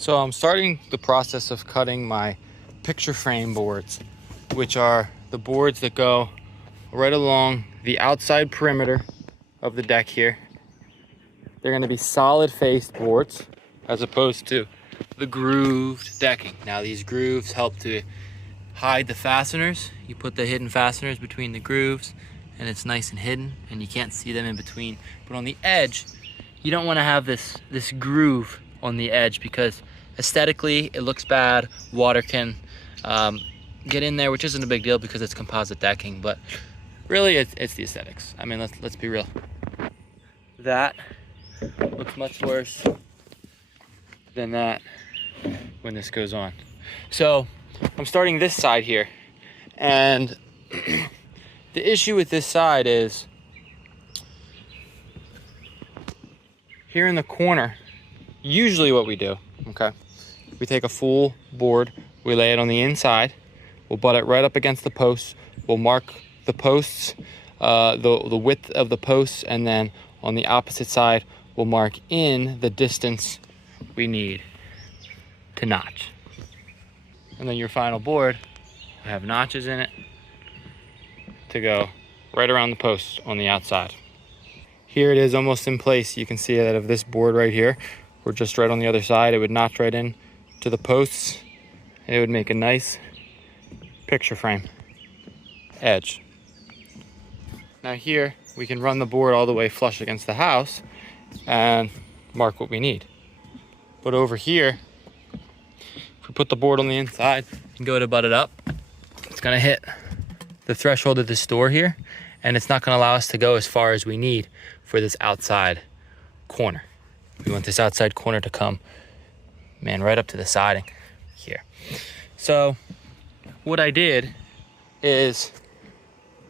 So I'm starting the process of cutting my picture frame boards, which are the boards that go right along the outside perimeter of the deck here. They're going to be solid faced boards as opposed to the grooved decking. Now these grooves help to hide the fasteners. You put the hidden fasteners between the grooves and it's nice and hidden and you can't see them in between. But on the edge, you don't want to have this groove on the edge because aesthetically it looks bad. Water can get in there, which isn't a big deal because it's composite decking, but really it's the aesthetics. I mean, let's be real. That looks much worse than that when this goes on. So I'm starting this side here, and the issue with this side is here in the corner, usually what we do, okay, we take a full board, we lay it on the inside, we'll butt it right up against the posts, we'll mark the posts, the width of the posts, and then on the opposite side, we'll mark in the distance we need to notch. And then your final board will have notches in it to go right around the posts on the outside. Here it is almost in place. You can see that if this board right here were just right on the other side, it would notch right in to the posts and it would make a nice picture frame edge. Now here we can run the board all the way flush against the house and mark what we need. But over here, if we put the board on the inside and go to butt it up, it's gonna hit the threshold of this door here, and it's not gonna allow us to go as far as we need for this outside corner. We want this outside corner to come, man, right up to the siding here. So what I did is,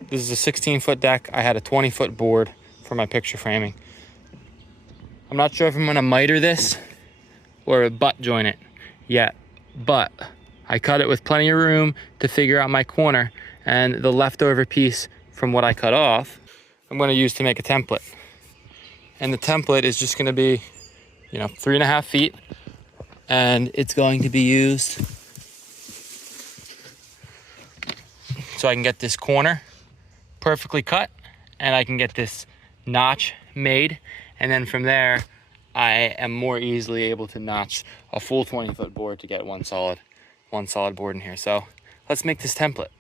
this is a 16-foot deck. I had a 20-foot board for my picture framing. I'm not sure if I'm gonna miter this or butt joint it yet, but I cut it with plenty of room to figure out my corner, and the leftover piece from what I cut off, I'm gonna use to make a template. And the template is just gonna be, 3.5 feet, and it's going to be used so I can get this corner perfectly cut and I can get this notch made, and then from there I am more easily able to notch a full 20-foot board to get one solid board in here. So let's make this template.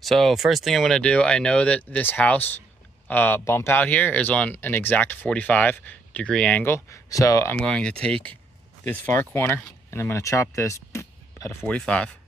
So first thing I'm going to do, I know that this house bump out here is on an exact 45-degree angle, so I'm going to take this far corner and I'm going to chop this at a 45.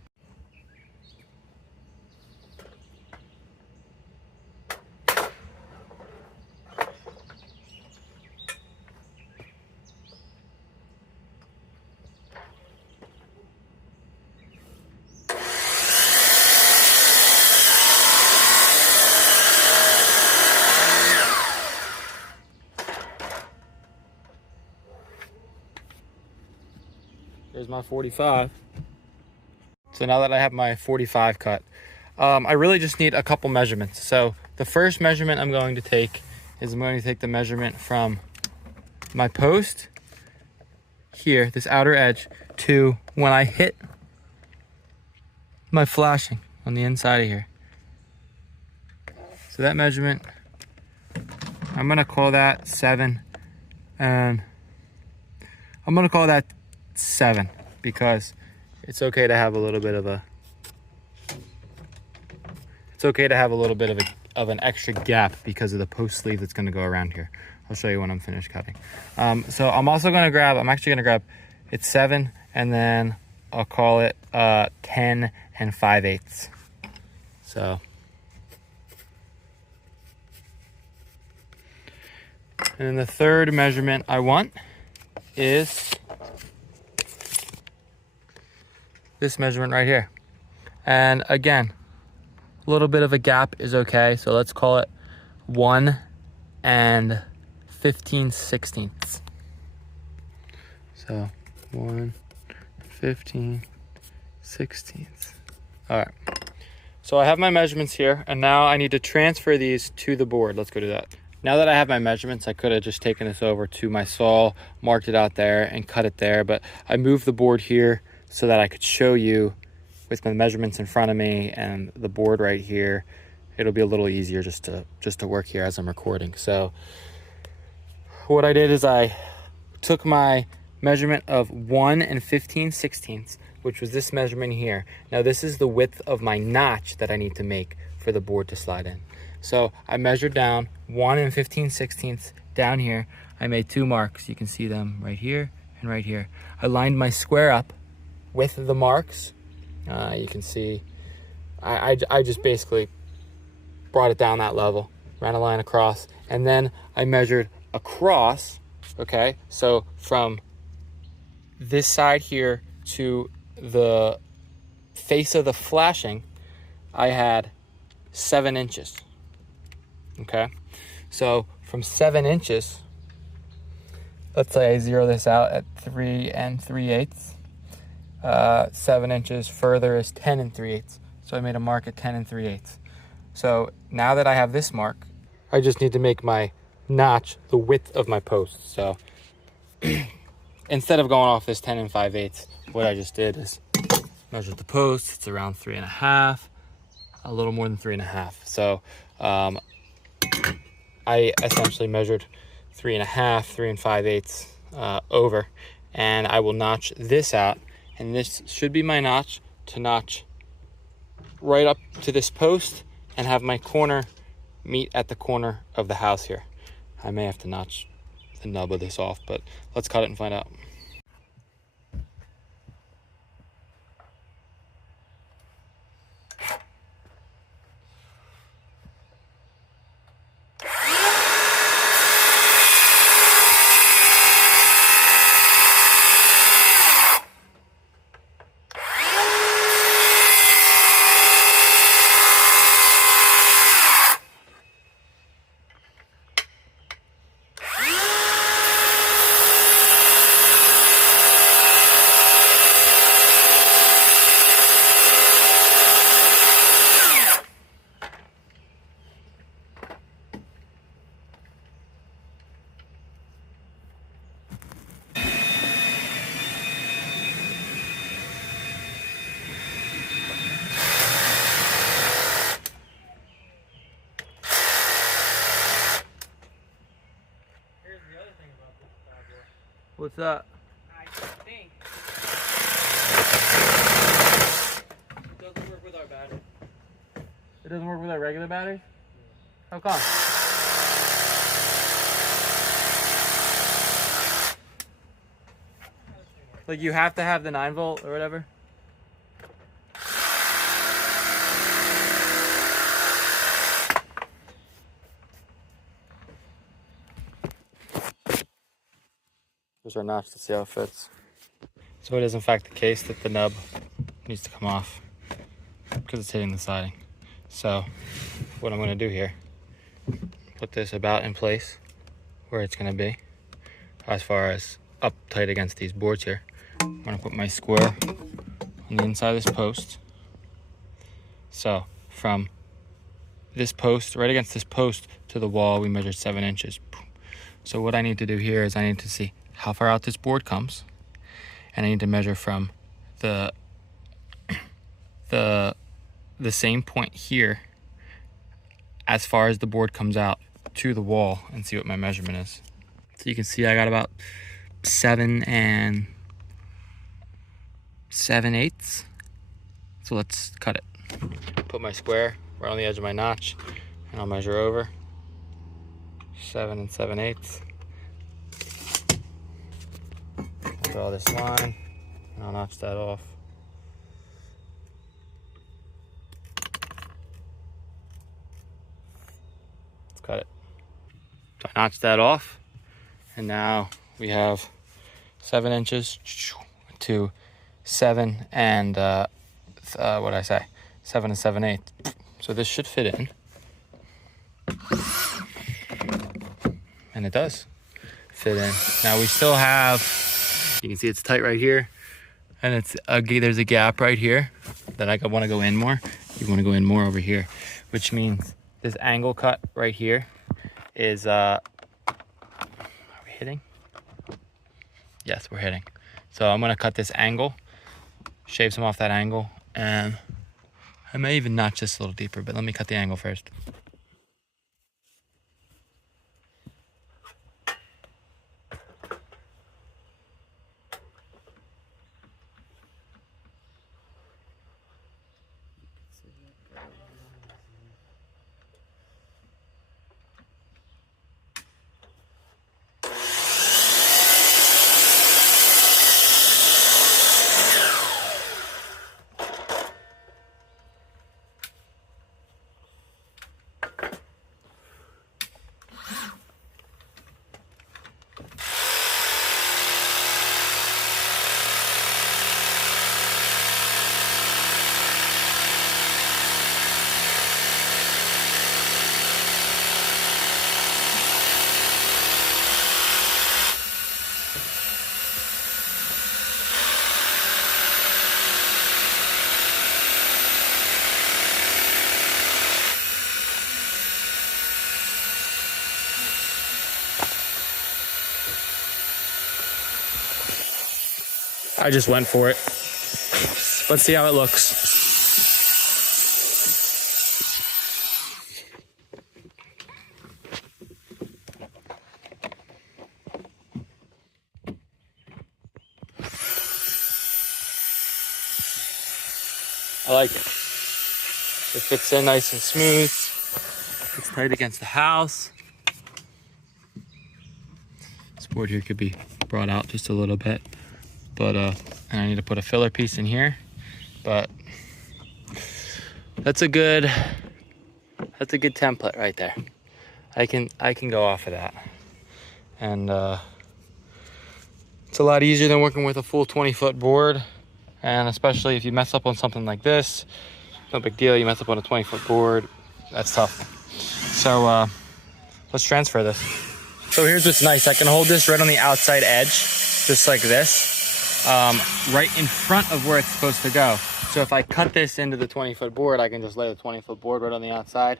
Here's my 45. So now that I have my 45 cut, I really just need a couple measurements. So the first measurement I'm going to take is I'm going to take the measurement from my post here, this outer edge, to when I hit my flashing on the inside of here. So that measurement, I'm gonna call that 7, and I'm gonna call that 7 because it's okay to have a little bit of an extra gap because of the post sleeve that's going to go around here. I'll show you when I'm finished cutting. So I'm actually going to grab it's 7, and then I'll call it 10 and 5/8. So, and then the third measurement I want is this measurement right here. And again, a little bit of a gap is okay. So let's call it 1 and 15/16. So 1, 15/16. All right. So I have my measurements here, and now I need to transfer these to the board. Let's go do that. Now that I have my measurements, I could have just taken this over to my saw, marked it out there and cut it there, but I moved the board here so that I could show you with my measurements in front of me and the board right here. It'll be a little easier just to work here as I'm recording. So what I did is I took my measurement of 1 15/16, which was this measurement here. Now this is the width of my notch that I need to make for the board to slide in. So I measured down 1 15/16 down here. I made 2 marks. You can see them right here and right here. I lined my square up with the marks. You can see I just basically brought it down that level, ran a line across, and then I measured across, okay? So from this side here to the face of the flashing, I had 7 inches, okay? So from 7 inches, let's say I zero this out at 3 3/8. 7 inches further is 10 3/8. So I made a mark at 10 3/8. So now that I have this mark, I just need to make my notch the width of my post. So instead of going off this 10 5/8, what I just did is measured the post. It's around 3.5, a little more than 3.5. So I essentially measured 3.5, 3 5/8 over, and I will notch this out. And this should be my notch to notch right up to this post and have my corner meet at the corner of the house here. I may have to notch the nub of this off, but let's cut it and find out. What's that? I think It doesn't work with our battery. It doesn't work with our regular batteries? How come? Like you have to have the 9-volt or whatever? Here's our notch to see how it fits. So it is in fact the case that the nub needs to come off because it's hitting the siding. So what I'm going to do here, put this about in place where it's going to be as far as up tight against these boards here. I'm going to put my square on the inside of this post. So from this post, right against this post to the wall, we measured 7 inches. So what I need to do here is I need to see how far out this board comes, and I need to measure from the same point here as far as the board comes out to the wall and see what my measurement is. So you can see I got about 7 7/8. So let's cut it. Put my square right on the edge of my notch, and I'll measure over 7 7/8. Draw this line, and I'll notch that off. Let's cut it. So I notched that off, and now we have 7 inches to 7 and what did I say? 7 7/8. So this should fit in, and it does fit in. Now we still have, you can see it's tight right here, and it's there's a gap right here that I want to go in more. You want to go in more over here, which means this angle cut right here is, are we hitting? Yes, we're hitting. So I'm gonna cut this angle, shave some off that angle, and I may even notch this a little deeper, but let me cut the angle first. I just went for it. Let's see how it looks. I like it. It fits in nice and smooth. It's tight against the house. This board here could be brought out just a little bit, but and I need to put a filler piece in here, but that's a good template right there. I can go off of that, and it's a lot easier than working with a full 20-foot board, and especially if you mess up on something like this, no big deal. You mess up on a 20-foot board, that's tough. So let's transfer this. So here's what's nice. I can hold this right on the outside edge, just like this, right in front of where it's supposed to go. So if I cut this into the 20-foot board, I can just lay the 20-foot board right on the outside,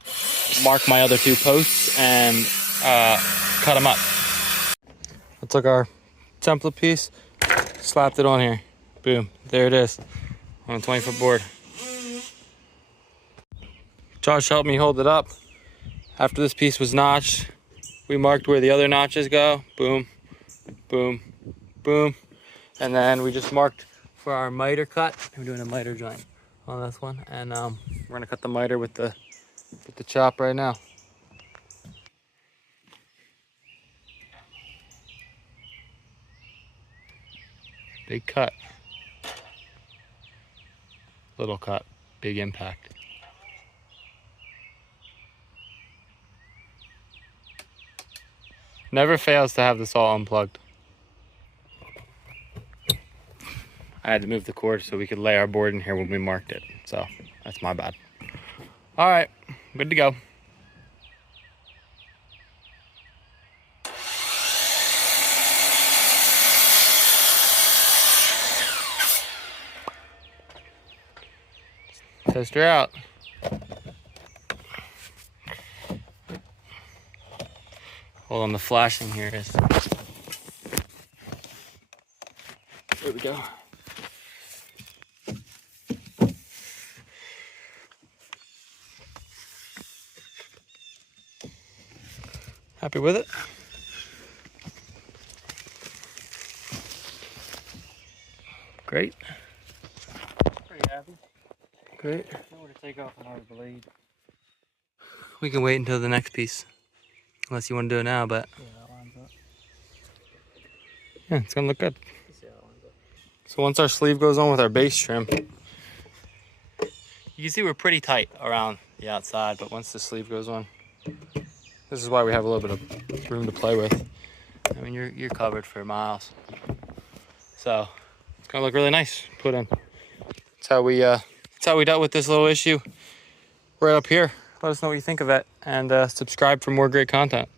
mark my other two posts, and cut them up. I took our template piece, slapped it on here. Boom, there it is, on a 20-foot board. Josh helped me hold it up. After this piece was notched, we marked where the other notches go. Boom, boom, boom. And then we just marked for our miter cut. We're doing a miter joint on this one. And we're gonna cut the miter with the chop right now. Big cut. Little cut, big impact. Never fails to have this all unplugged. I had to move the cord so we could lay our board in here when we marked it. So that's my bad. All right, good to go. Test her out. Hold on, the flashing here is. There we go. Happy with it? Great. Pretty happy. Great. Nowhere to take off another blade. We can wait until the next piece. Unless you want to do it now, but Yeah, that lines up. yeah, it's gonna look good. Let's see how that lines up. So once our sleeve goes on with our base trim, you can see we're pretty tight around the outside, but once the sleeve goes on, this is why we have a little bit of room to play with. I mean, you're covered for miles. So it's gonna look really nice put in. That's how we dealt with this little issue right up here. Let us know what you think of it, and subscribe for more great content.